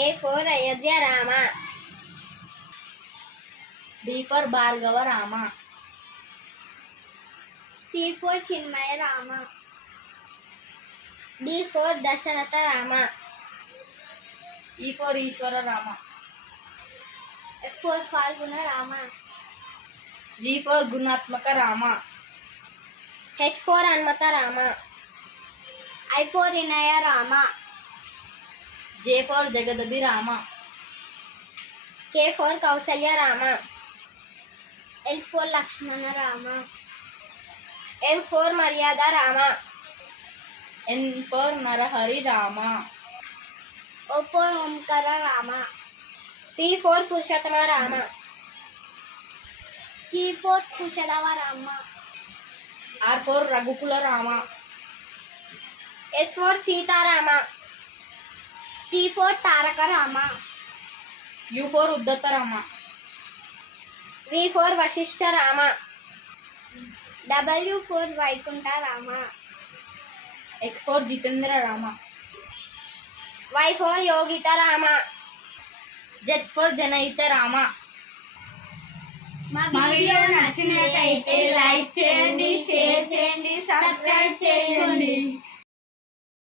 A for Ayodhya Rama. B for Bhargava Rama. C for Chinmaya Rama. D for Dasharatha Rama. E for Ishwara Rama. F for Falguna Rama. G for Gunatmaka Rama. H for Hanmata Rama. I for Inaya Rama. J for Jagadabi Rama. K for Kausalya Rama. L for Lakshmana Rama. M for Maryada Rama. N for Narahari Rama. O for Omkara Rama. P for Purushottama Rama. Q for Kushadava Rama. R for Raghukula Rama. S for Sita Rama. T for Taraka Rama. U for Uddata Rama. V for Vasishta Rama. W for Vaikuntha Rama. X for Jitendra Rama. Y for Yogita Rama. Z for Janahita Rama. మా video నచ్చినట్లయితే like చేయండి, share చేయండి, subscribe చేయండి.